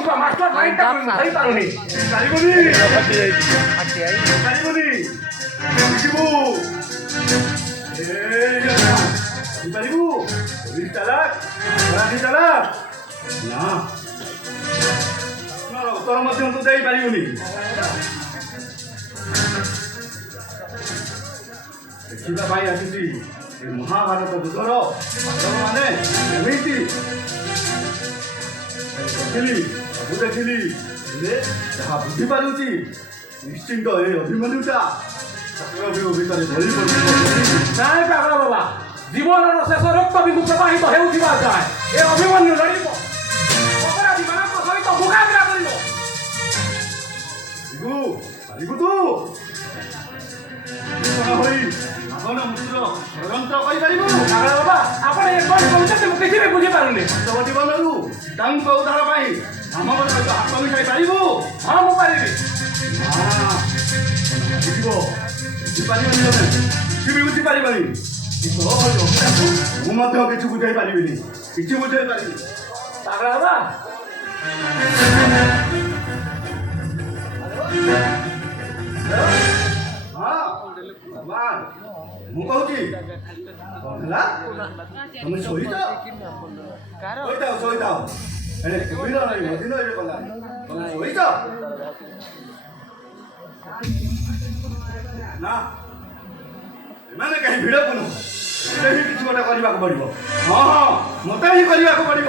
କିବା ମାଷ୍ଟର ମାଇଣ୍ଡଟା ଧରି ପାରୁନି ଚାଲିବନି ଚାଲିବନି ଯିବୁ ପାରିବୁ ଚାଲାକ ଚାଲାକ ନା ଉତ୍ତର ମଧ୍ୟ ତୁ ଦେଇପାରିବୁନି ଦେଖିବା ପାଇଁ ଆସିଛି ଏ ମହାଭାରତ ଯୁଗର ପାଣ୍ଡବମାନେ ଏମିତି ଦେଖିଲି ହେଲେ ଯାହା ବୁଝିପାରୁଛି ନିଶ୍ଚିନ୍ତ ଏ ଅଭିମନ୍ୟୁଟା ଭିତରେ ଧରି ନାଇଁ ପାଗଳ ବାବା ଜୀବନର ଶେଷ ରକ୍ତ ବିନ୍ଦୁ ପ୍ରବାହିତ ହେଉଥିବା ଯାଏ ଏ ଅଭିମନ୍ୟୁ ଲଢ଼ିବ ଅପରାଧୀମାନଙ୍କ ସହିତ ମୁକାବିଲା କରିବ ପାରିବୁ ତୁ ହୋଇ ଆପଣ ମୃତ୍ୟୁର ଷଡ଼ଯନ୍ତ୍ର କରିପାରିବୁ ପାଗଳ ବାବା ଆପଣ ଏ କ'ଣ କହୁଛନ୍ତି ମୁଁ କିଛି ବି ବୁଝିପାରୁନି ଜୀବନରୁ ତାଙ୍କ ଉଦ୍ଧାର ପାଇଁ ଆମର ସହିତ ହାତ ମିଶାଇ ପାରିବୁ ହଁ ମୁଁ ପାରିବି ବୁଝିପାରିବନି ତମେ କିଛି ବି ବୁଝିପାରିବନି ମୁଁ ମଧ୍ୟ କିଛି ବୁଝାଇ ପାରିବିନି କିଛି ବୁଝାଇ ପାରିବି ପାଗଳ ବାବା ମୁଁ କହୁଛି ହେଲା ତମେ ଶୋଇଥାଅ ହେଲେ ଦିନ କଲା ତମେ ଶୋଇଛ ନା ଏମାନେ କାହିଁ ଭିଡ଼କୁ ନୁହଁ ମତେ ହିଁ କିଛି ଗୋଟେ କରିବାକୁ ପଡ଼ିବ ହଁ ମୋତେ ହିଁ କରିବାକୁ ପଡ଼ିବ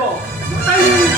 ମତେ ହିଁ